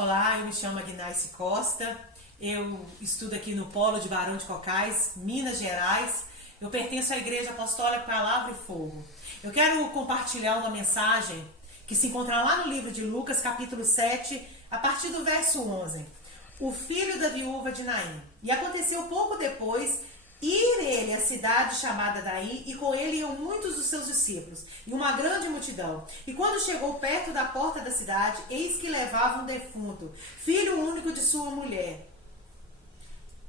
Olá, eu me chamo Agnice Costa, eu estudo aqui no Polo de Barão de Cocais, Minas Gerais. Eu pertenço à Igreja Apostólica Palavra e Fogo. Eu quero compartilhar uma mensagem que se encontra lá no livro de Lucas, capítulo 7, a partir do verso 11. O filho da viúva de Naim. E aconteceu pouco depois ir ele à cidade chamada Naim, e com ele iam muitos dos seus discípulos, e uma grande multidão. E quando chegou perto da porta da cidade, eis que levava um defunto, filho único de sua mulher.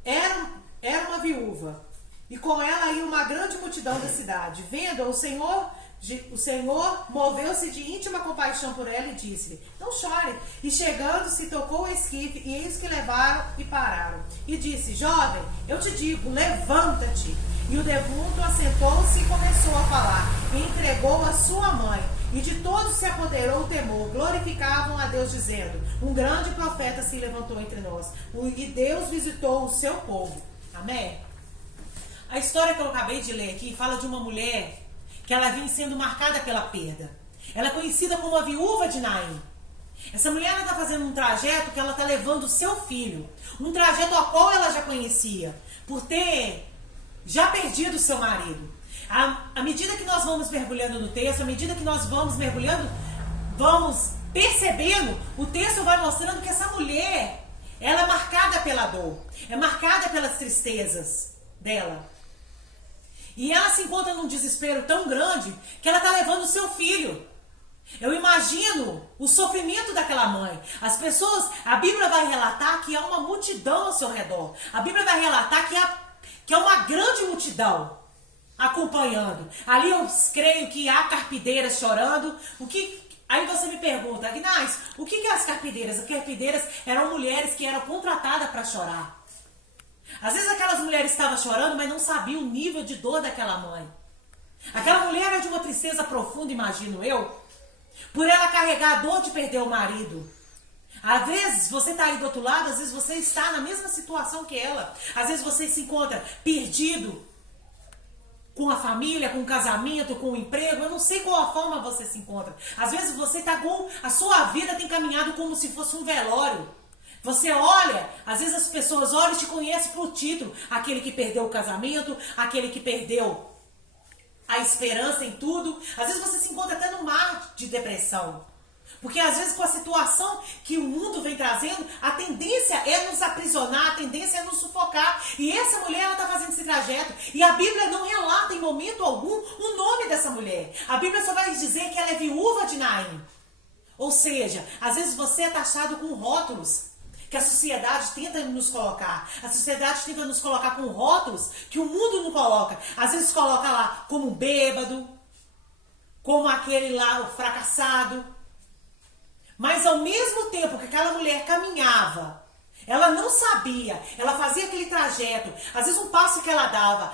Era uma viúva, e com ela ia uma grande multidão da cidade. Vendo o Senhor moveu-se de íntima compaixão por ela e disse-lhe: não chore. E chegando-se, tocou o esquife, e eis que levaram e pararam. E disse: jovem, eu te digo, levanta-te. E o defunto assentou-se e começou a falar, e entregou a sua mãe. E de todos se apoderou o temor, glorificavam a Deus, dizendo: um grande profeta se levantou entre nós, e Deus visitou o seu povo. Amém? A história que eu acabei de ler aqui fala de uma mulher que ela vinha sendo marcada pela perda. Ela é conhecida como a viúva de Naim. Essa mulher está fazendo um trajeto que ela está levando o seu filho. Um trajeto ao qual ela já conhecia, por ter já perdido o seu marido. À medida que nós vamos mergulhando no texto, à medida que nós vamos mergulhando, vamos percebendo, o texto vai mostrando que essa mulher, ela é marcada pela dor, é marcada pelas tristezas dela. E ela se encontra num desespero tão grande que ela está levando o seu filho. Eu imagino o sofrimento daquela mãe. As pessoas, a Bíblia vai relatar que há uma multidão ao seu redor. A Bíblia vai relatar que há uma grande multidão acompanhando. Ali eu creio que há carpideiras chorando. Aí você me pergunta: Agnice, o que é as carpideiras? As carpideiras eram mulheres que eram contratadas para chorar. Às vezes aquelas mulheres estavam chorando, mas não sabiam o nível de dor daquela mãe. Aquela mulher era de uma tristeza profunda, imagino eu, por ela carregar a dor de perder o marido. Às vezes você está aí do outro lado, às vezes você está na mesma situação que ela. Às vezes você se encontra perdido com a família, com o casamento, com o emprego. Eu não sei qual a forma você se encontra. Às vezes você está com... A sua vida tem caminhado como se fosse um velório. Você olha, às vezes as pessoas olham e te conhecem por título. Aquele que perdeu o casamento, aquele que perdeu a esperança em tudo. Às vezes você se encontra até no mar de depressão. Porque às vezes com a situação que o mundo vem trazendo, a tendência é nos aprisionar, a tendência é nos sufocar. E essa mulher, ela está fazendo esse trajeto. E a Bíblia não relata em momento algum o nome dessa mulher. A Bíblia só vai dizer que ela é viúva de Naim. Ou seja, às vezes você é taxado com rótulos que a sociedade tenta nos colocar. A sociedade tenta nos colocar com rótulos que o mundo não coloca. Às vezes coloca lá como bêbado, como aquele lá, o fracassado. Mas ao mesmo tempo que aquela mulher caminhava, ela não sabia, ela fazia aquele trajeto. Às vezes um passo que ela dava: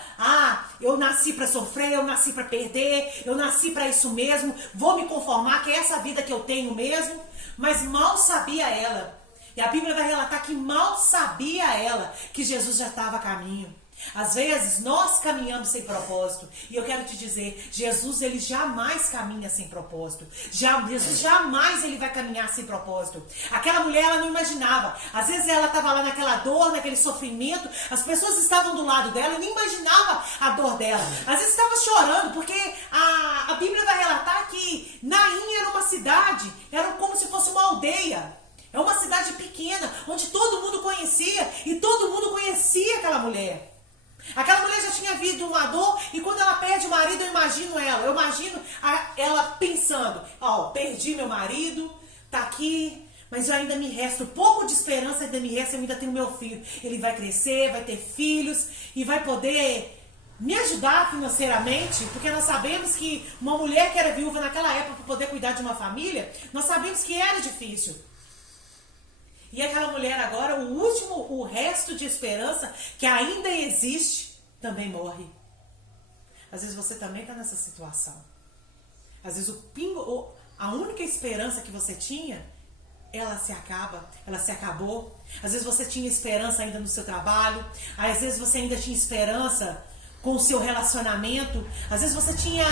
eu nasci para sofrer, eu nasci para perder, eu nasci para isso mesmo, vou me conformar que é essa vida que eu tenho mesmo. Mas mal sabia ela. E a Bíblia vai relatar que mal sabia ela que Jesus já estava a caminho. Às vezes nós caminhamos sem propósito. E eu quero te dizer, Jesus, ele jamais caminha sem propósito. Jesus jamais ele vai caminhar sem propósito. Aquela mulher, ela não imaginava. Às vezes ela estava lá naquela dor, naquele sofrimento. As pessoas estavam do lado dela e nem imaginava a dor dela. Às vezes estava chorando, porque a Bíblia vai relatar que Naim era uma cidade, era como se fosse uma aldeia. É uma cidade pequena, onde todo mundo conhecia, e todo mundo conhecia aquela mulher. Aquela mulher já tinha vivido uma dor, e quando ela perde o marido, eu imagino ela pensando: perdi meu marido, tá aqui, mas ainda me resta um pouco de esperança, ainda me resta, eu ainda tenho meu filho. Ele vai crescer, vai ter filhos, e vai poder me ajudar financeiramente, porque nós sabemos que uma mulher que era viúva naquela época, para poder cuidar de uma família, nós sabemos que era difícil. E aquela mulher agora, o resto de esperança que ainda existe, também morre. Às vezes você também está nessa situação. Às vezes a única esperança que você tinha, ela se acabou. Às vezes você tinha esperança ainda no seu trabalho. Às vezes você ainda tinha esperança com o seu relacionamento. Às vezes você tinha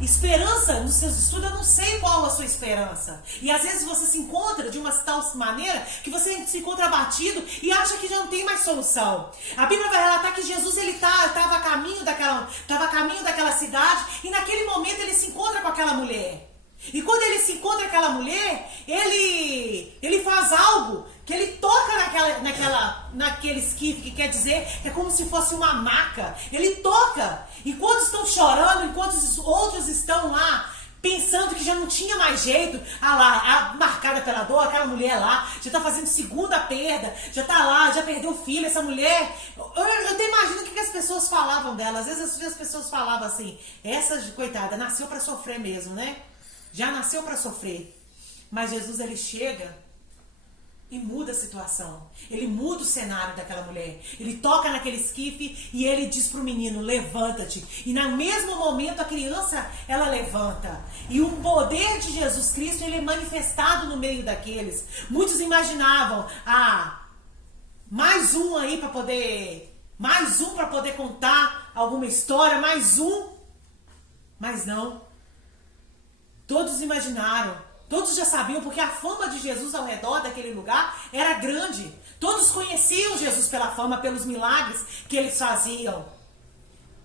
esperança nos seus estudos, eu não sei qual a sua esperança. E às vezes você se encontra de uma tal maneira que você se encontra abatido e acha que já não tem mais solução. A Bíblia vai relatar que Jesus ele estava a caminho daquela cidade e naquele momento ele se encontra com aquela mulher. E quando ele se encontra com aquela mulher, ele faz algo que ele toca naquele esquife, que quer dizer que é como se fosse uma maca. Ele toca. Enquanto estão chorando, enquanto os outros estão lá pensando que já não tinha mais jeito, marcada pela dor, aquela mulher lá, já tá fazendo segunda perda, já tá lá, já perdeu o filho, essa mulher. Eu até imagino o que as pessoas falavam dela. Às vezes as pessoas falavam assim, essa coitada nasceu para sofrer mesmo, né? Já nasceu para sofrer. Mas Jesus, ele chega e muda a situação. Ele muda o cenário daquela mulher. Ele toca naquele esquife e ele diz pro menino, levanta-te. E no mesmo momento a criança, ela levanta. E o poder de Jesus Cristo, ele é manifestado no meio daqueles. Muitos imaginavam, mais um aí para poder contar alguma história, mais um. Mas não. Todos imaginaram, todos já sabiam, porque a fama de Jesus ao redor daquele lugar era grande. Todos conheciam Jesus pela fama, pelos milagres que eles faziam.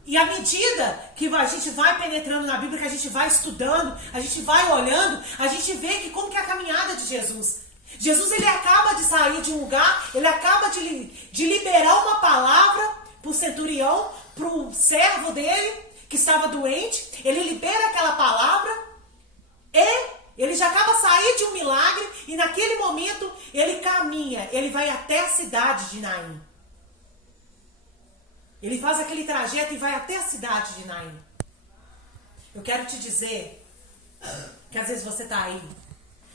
E à medida que a gente vai penetrando na Bíblia, que a gente vai estudando, a gente vai olhando, a gente vê que como que é a caminhada de Jesus. Jesus, ele acaba de sair de um lugar, ele acaba de liberar uma palavra para o centurião, para o servo dele, que estava doente. Ele libera aquela palavra. Ele já acaba de sair de um milagre e naquele momento ele caminha, ele vai até a cidade de Naim. Ele faz aquele trajeto e vai até a cidade de Naim. Eu quero te dizer que às vezes você está aí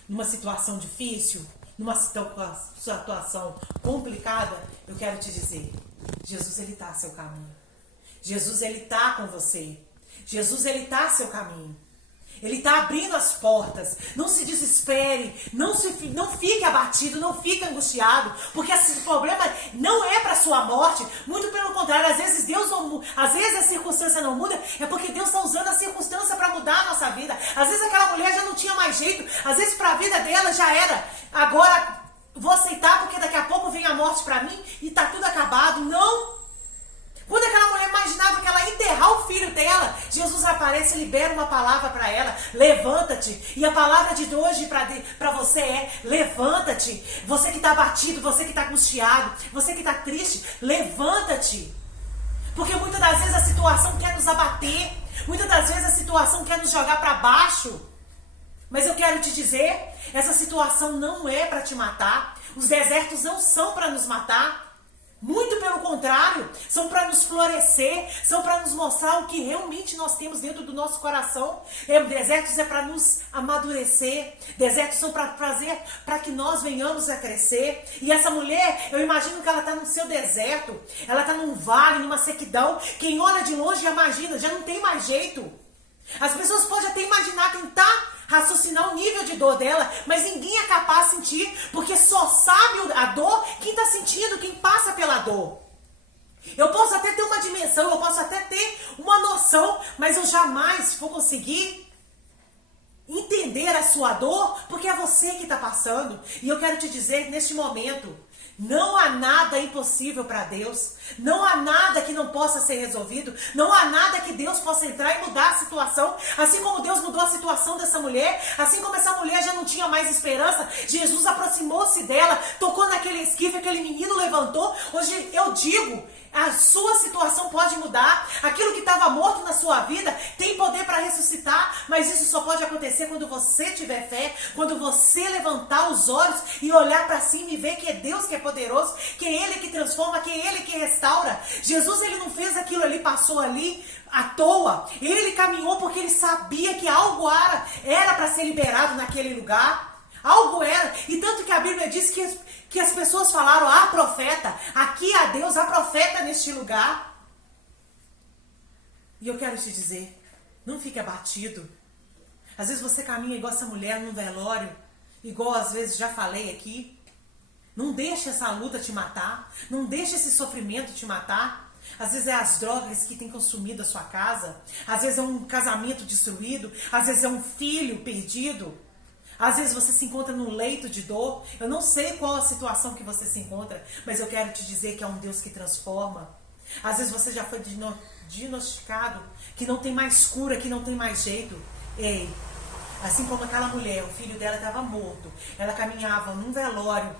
numa situação difícil, numa situação complicada. Eu quero te dizer, Jesus, ele está a seu caminho. Jesus, ele está com você. Jesus, ele está a seu caminho. Ele está abrindo as portas. Não se desespere, não fique abatido, não fique angustiado, porque esse problema não é para sua morte. Muito pelo contrário, às vezes a circunstância não muda, é porque Deus está usando a circunstância para mudar a nossa vida. Às vezes aquela mulher já não tinha mais jeito, às vezes para a vida dela já era. Agora vou aceitar porque daqui a pouco vem a morte para mim e está tudo acabado. Não! Quando aquela mulher imaginava que ela ia enterrar o filho dela, Jesus aparece e libera uma palavra para ela, levanta-te. E a palavra de hoje para você é, levanta-te. Você que está abatido, você que está angustiado, você que está triste, levanta-te. Porque muitas das vezes a situação quer nos abater, muitas das vezes a situação quer nos jogar para baixo. Mas eu quero te dizer, essa situação não é para te matar, os desertos não são para nos matar. Muito pelo contrário, são para nos florescer, são para nos mostrar o que realmente nós temos dentro do nosso coração. Desertos é para nos amadurecer, desertos são para fazer para que nós venhamos a crescer. E essa mulher, eu imagino que ela está no seu deserto, ela está num vale, numa sequidão. Quem olha de longe já imagina, já não tem mais jeito. As pessoas podem até imaginar, tentar raciocinar o nível de dor dela, mas ninguém é capaz de sentir, porque só sabe a dor quem está sentindo, quem passa pela dor. Eu posso até ter uma dimensão, eu posso até ter uma noção, mas eu jamais vou conseguir entender a sua dor, porque é você que está passando. E eu quero te dizer, neste momento, não há nada impossível para Deus, não há nada que não possa ser resolvido, não há nada que Deus possa entrar e mudar a situação. Assim como Deus mudou a situação dessa mulher, assim como essa mulher já não tinha mais esperança, Jesus aproximou-se dela, tocou naquele esquife, aquele menino levantou. Hoje eu digo, a sua situação pode mudar, aquilo que estava morto na sua vida tem poder para ressuscitar, mas isso só pode acontecer quando você tiver fé, quando você levantar os olhos e olhar para cima e ver que é Deus que é poderoso, que é Ele que transforma, que é Ele que restaura. Jesus, ele não fez aquilo ali, passou ali à toa, ele caminhou porque ele sabia que algo era para ser liberado naquele lugar. Algo era, e tanto que a Bíblia diz que as pessoas falaram, há profeta, aqui há Deus, há profeta neste lugar. E eu quero te dizer, não fique abatido. Às vezes você caminha igual essa mulher num velório, igual às vezes já falei aqui. Não deixe essa luta te matar, não deixe esse sofrimento te matar. Às vezes é as drogas que têm consumido a sua casa. Às vezes é um casamento destruído. Às vezes é um filho perdido. Às vezes você se encontra num leito de dor. Eu não sei qual a situação que você se encontra, mas eu quero te dizer que é um Deus que transforma. Às vezes você já foi diagnosticado que não tem mais cura, que não tem mais jeito. Ei, assim como aquela mulher, o filho dela estava morto. Ela caminhava num velório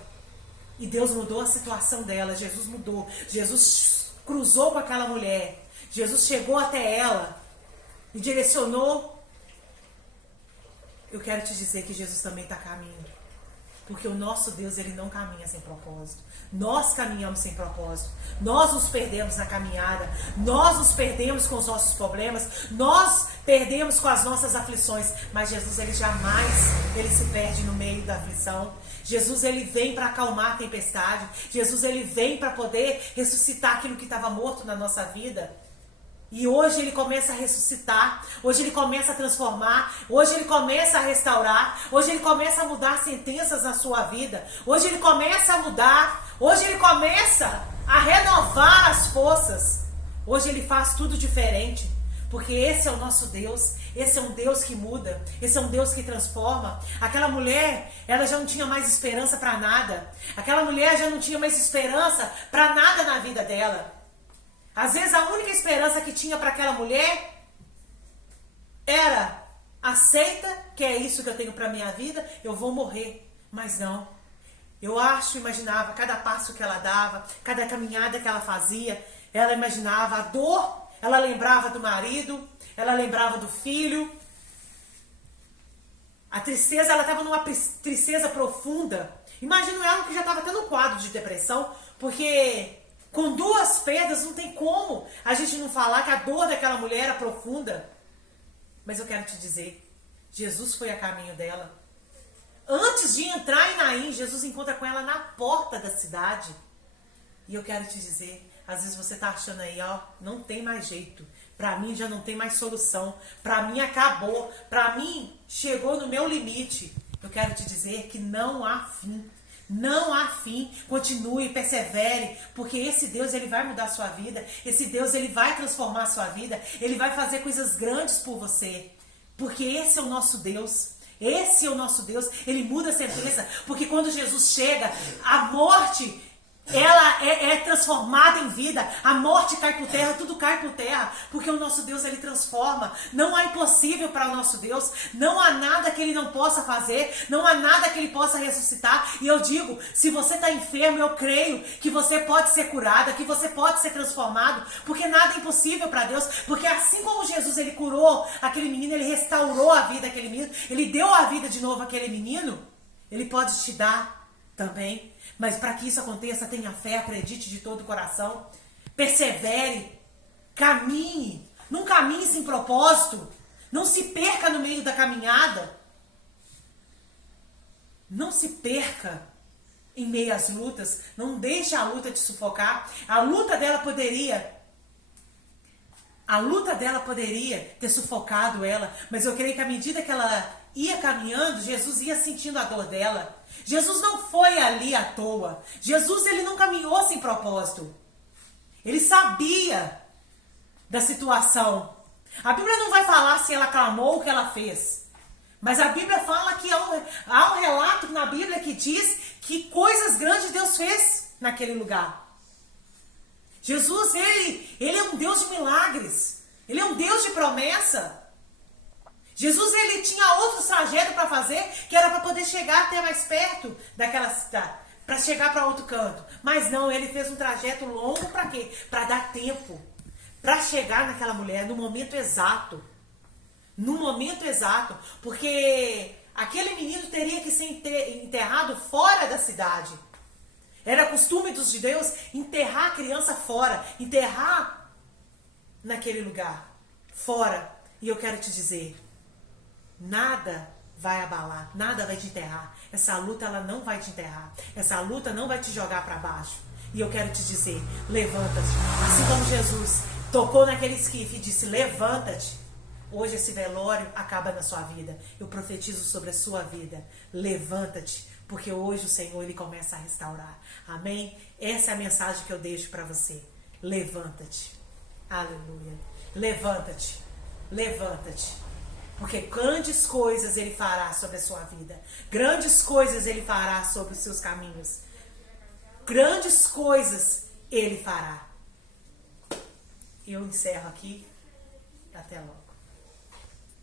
e Deus mudou a situação dela. Jesus mudou. Jesus cruzou com aquela mulher. Jesus chegou até ela e direcionou. Eu quero te dizer que Jesus também está a caminho. Porque o nosso Deus, ele não caminha sem propósito. Nós caminhamos sem propósito. Nós nos perdemos na caminhada. Nós nos perdemos com os nossos problemas. Nós perdemos com as nossas aflições. Mas Jesus, ele jamais ele se perde no meio da aflição. Jesus, ele vem para acalmar a tempestade. Jesus, ele vem para poder ressuscitar aquilo que estava morto na nossa vida. E hoje ele começa a ressuscitar, hoje ele começa a transformar, hoje ele começa a restaurar, hoje ele começa a mudar sentenças na sua vida, hoje ele começa a mudar, hoje ele começa a renovar as forças, hoje ele faz tudo diferente, porque esse é o nosso Deus, esse é um Deus que muda, esse é um Deus que transforma. Aquela mulher, ela já não tinha mais esperança para nada, aquela mulher já não tinha mais esperança para nada na vida dela. Às vezes a única esperança que tinha para aquela mulher era: aceita que é isso que eu tenho para minha vida, eu vou morrer. Mas não. Eu imaginava cada passo que ela dava, cada caminhada que ela fazia, ela imaginava a dor, ela lembrava do marido, ela lembrava do filho. A tristeza, ela estava numa tristeza profunda. Imagino ela que já estava tendo um quadro de depressão, porque com duas perdas não tem como a gente não falar que a dor daquela mulher era profunda. Mas eu quero te dizer, Jesus foi a caminho dela. Antes de entrar em Naim, Jesus encontra com ela na porta da cidade. E eu quero te dizer, às vezes você tá achando aí, ó, não tem mais jeito. Pra mim já não tem mais solução. Pra mim acabou. Pra mim chegou no meu limite. Eu quero te dizer que não há fim. Não há fim. Continue, persevere, porque esse Deus, ele vai mudar a sua vida. Esse Deus, ele vai transformar a sua vida. Ele vai fazer coisas grandes por você. Porque esse é o nosso Deus. Esse é o nosso Deus. Ele muda a sentença. Porque quando Jesus chega, a morte, ela é transformada em vida. A morte cai por terra, tudo cai por terra, porque o nosso Deus, ele transforma. Não há impossível para o nosso Deus. Não há nada que ele não possa fazer. Não há nada que ele possa ressuscitar. E eu digo, se você está enfermo, eu creio que você pode ser curada, que você pode ser transformado, porque nada é impossível para Deus. Porque assim como Jesus, ele curou aquele menino, ele restaurou a vida daquele menino, ele deu a vida de novo àquele menino, ele pode te dar também. Mas para que isso aconteça, tenha fé, acredite de todo o coração, persevere, caminhe, não caminhe sem propósito, não se perca no meio da caminhada, não se perca em meio às lutas, não deixe a luta te sufocar. A luta dela poderia ter sufocado ela, mas eu creio que à medida que ela ia caminhando, Jesus ia sentindo a dor dela. Jesus não foi ali à toa. Jesus, ele não caminhou sem propósito. Ele sabia da situação. A Bíblia não vai falar se ela clamou ou o que ela fez. Mas a Bíblia fala que há um relato na Bíblia que diz que coisas grandes Deus fez naquele lugar. Jesus, ele é um Deus de milagres. Ele é um Deus de promessa. Jesus, ele tinha outros trajetos para fazer, que era para poder chegar até mais perto daquela cidade, para chegar para outro canto. Mas não, ele fez um trajeto longo para quê? Para dar tempo, para chegar naquela mulher no momento exato. No momento exato, porque aquele menino teria que ser enterrado fora da cidade. Era costume dos judeus enterrar a criança fora, enterrar naquele lugar, fora. E eu quero te dizer, nada vai abalar, nada vai te enterrar. Essa luta, ela não vai te enterrar. Essa luta não vai te jogar para baixo. E eu quero te dizer, levanta-te. Assim como Jesus tocou naquele esquife e disse, levanta-te. Hoje esse velório acaba na sua vida. Eu profetizo sobre a sua vida. Levanta-te, porque hoje o Senhor, ele começa a restaurar. Amém? Essa é a mensagem que eu deixo para você. levanta-te. Aleluia. Levanta-te. Levanta-te. Porque grandes coisas Ele fará sobre a sua vida. Grandes coisas Ele fará sobre os seus caminhos. Grandes coisas Ele fará. Eu encerro aqui. Até logo.